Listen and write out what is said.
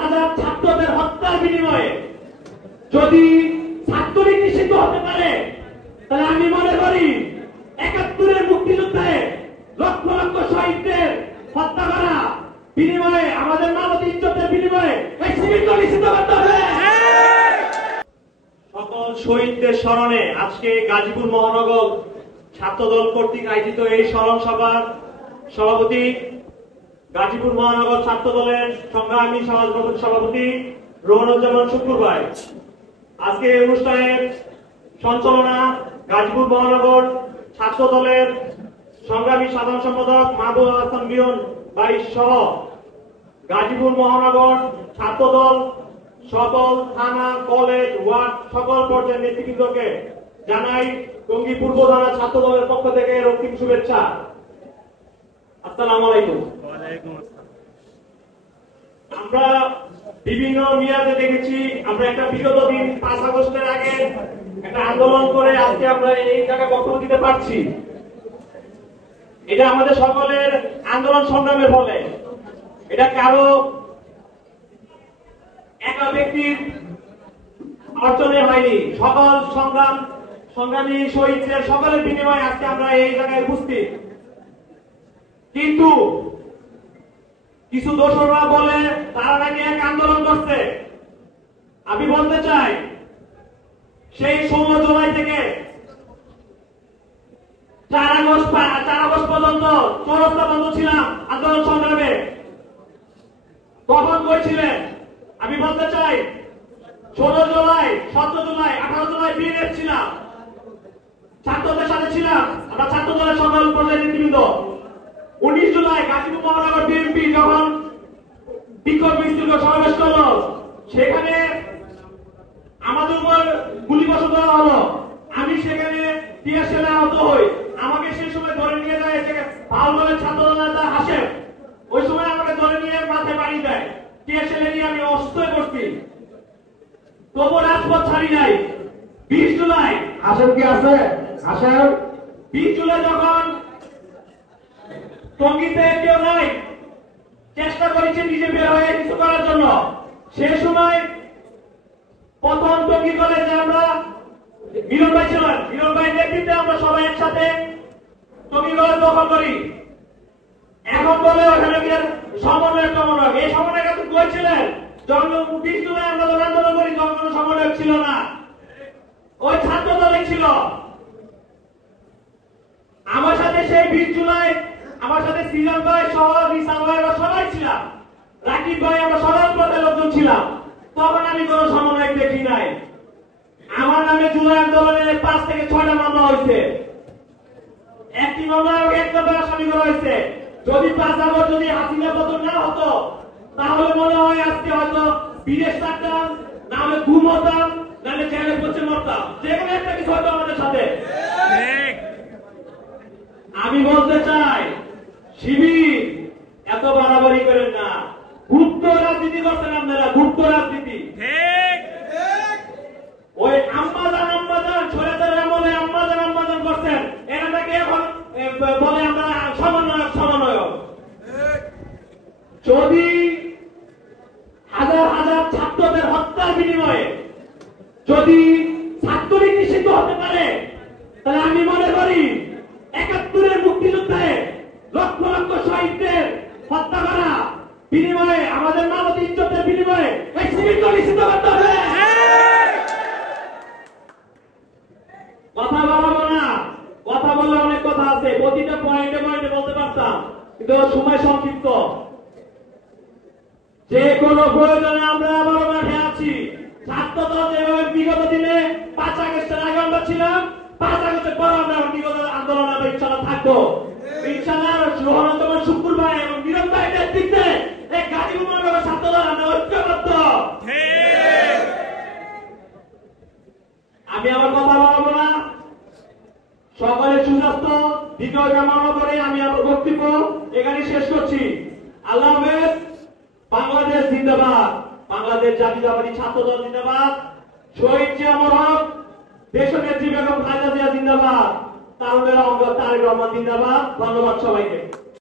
হাজার ছাত্রদের হত্যার বিনিময়ে যদি ছাত্রলীগ নিষিদ্ধ হতে পারে, তাহলে আমি মনে করি ৭১-এর মুক্তিযুদ্ধে লক্ষ লক্ষ শহীদদের হত্যা করা বিনিময়ে, আমাদের মানব ইজ্জতের বিনিময়ে এই শিবিরকে নিষিদ্ধ করতে হবে। সকল শহীদদের স্মরণে আজকে গাজীপুর মহানগর ছাত্রদল কর্তৃক আয়োজিত এই স্মরণ সভার সভাপতি, গাজীপুর মহানগর ছাত্রদলের সংগ্রামী সভাপতি রোহনুজ্জামান শুকুর ভাই। আজকে এই অনুষ্ঠানের সঞ্চালনা গাজীপুর মহানগর ছাত্রদলের সংগ্রামী সাধারণ সম্পাদক মাহবুব হাসান মিলন ভাই সহ গাজীপুর মহানগর ছাত্রদল সকল থানা, কলেজ, ওয়ার্ড সকল পর্যায়ের নেতৃবৃন্দকে জানাই টঙ্গী পূর্ব থানা ছাত্রদলের পক্ষ থেকে রক্তিম শুভেচ্ছা। আসসালামু আলাইকুম। আমরা বিভিন্ন মিডিয়াতে দেখেছি, আমরা একটা বিগত দিন ৫ আগস্টের আগে একটা আন্দোলন করে আজকে আমরা এই জায়গায় বক্তব্য দিতে পারছি। এটা আমাদের সকলের আন্দোলন সংগ্রামের ফলে, এটা কারো একা ব্যক্তির অর্জনে হয়নি। সকল সংগ্রামী শহীদদের সকলের বিনিময়ে আজকে আমরা এই জায়গায় উপস্থিত। কিন্তু কিছু দোসররা বলে তারা নাকি এক আন্দোলন করছে। আমি বলতে চাই, সেই ১৬ জুলাই থেকে ৪ আগস্ট পর্যন্ত চৌরাস্তা বন্ধ ছিলাম আন্দোলন সংগ্রামে। কখন করেছিলেন? আমি বলতে চাই ১৬ জুলাই, ১৭ জুলাই, ১৮ জুলাই বিএনএফ ছিলাম, ছাত্রদের সাথে ছিলাম আমরা, ছাত্রদলের সকল পর্যায়ের নেতৃবৃন্দ। ১৯ জুলাই গাজীপুর মহানগর বিএনপি যখন বিক্ষোভ মিছিল সমাবেশ করল, সেখানে আমাদের উপর গুলিবর্ষণ করা হলো। আমি সেখানে টিয়ারশেলে আহত হই। আমাকে সেই সময় ধরে নিয়ে যায় ভালভাবে ছাত্রদল নেতা হাসেম, ওই সময় আমাকে ধরে নিয়ে মাথায় পানি দেয়। টিয়ারশেলে নিয়ে আমি অসুস্থ করছি, তবু রাজপথ ছাড়ি নাই। ২০ জুলাই হাসেম কি আছে? হাসেম ২০ জুলাই যখন টঙ্গীতে কেউ নাই, চেষ্টা করেছে নিজে বের হয়ে কিছু করার জন্য। সে সময় প্রথম টঙ্গী কলেজে আমরা মিলন ভাই ছিলেন, মিলন ভাই নেতৃত্বে আমরা সবাই একসাথে টঙ্গী কলেজ দখল করি। এখন বলে ওখানে গিয়ে সমন্বয় এই সমন্বয় কিন্তু করেছিলেন যখন ২০ জুলাই আমরা আন্দোলন করি, তখন কোনো সমন্বয় ছিল না, ওই ছাত্র দলে ছিল। আমার সাথে সেই ২০ জুলাই আমার সাথে সিজন ভাই সহ রিসান ভাই আমরা সবাই ছিলাম, রাকিব ভাই, আমরা সবার পথে লোকজন ছিলাম। তখন আমি কোন সমন্বয় দেখি নাই। আমার নামে জুলাই আন্দোলনের ৫ থেকে ৬টা মামলা হয়েছে, একটি মামলায় একটা আসামি করা হয়েছে। যদি ৫ আগস্ট যদি হাসিনা পতন না হতো, তাহলে মনে হয় আজকে হয়তো বিদেশ থাকতাম, না হলে ঘুম হতাম, না হলে জেলে পচে মরতাম, যেকোনো একটা কিছু হতো আমাদের সাথে। আমি বলতে চাই, শিবির এত বাড়াবাড়ি করেন না, গুপ্ত রাজনীতি করছেন আপনারা, গুপ্ত রাজনীতি। ওই আম্মাজান ছোড়াদের আমলে আম্মাজান করছেন, এনাটাকে এখন বলে আমরা সমন্বয়ক। যদি হাজার হাজার ছাত্রদের হত্যার বিনিময়ে যদি ছাত্রলীগ নিষিদ্ধ হতে পারে, তাহলে আমি মনে করি ৭১-এর মুক্তিযুদ্ধে লক্ষ লক্ষ শহীদদের হত্যা করা বিনিময়ে, আমাদের মানব ইজ্জতের বিনিময়ে এই শিবিরকে নিষিদ্ধ করতে হবে। কথা বলবো না, কথা বললে অনেক কথা আছে, প্রতিটা পয়েন্টে বলতে পারতাম, কিন্তু সময় সংক্ষিপ্ত। যে কোনো প্রয়োজনে আমরা আবারও মাঠে আছি। ছাত্রদল যেভাবে বিগত দিনে ৫ আগস্টের আগে আমরা ছিলাম, ৫ আগস্টের পর আমরা বিগত আন্দোলনে আমরা ইনশাআল্লাহ থাকবো। ইনশাআল্লাহ রোহনুজ্জামান শুকুর ভাই এবং মিলন ভাই নেতৃত্বে এই গাজীপুর মহানগর ছাত্রদল আমরা ঐক্যবদ্ধ। আমি আমার কথা বলবো না, সকলের সুস্বাস্থ্য দ্বিতীয় কামনা করে আমি আমার বক্তব্য এখানে শেষ করছি। আল্লাহ হাফেজ। বাংলাদেশ জিন্দাবাদ, বাংলাদেশ জাতীয়তাবাদী ছাত্রদল জিন্দাবাদ, শহীদ জিয়া অমর হক, দেশনেত্রী বেগম খালেদা জিয়া জিন্দাবাদ, তারুণের অঙ্গ তারেক রহমান জিন্দাবাদ। ধন্যবাদ সবাইকে।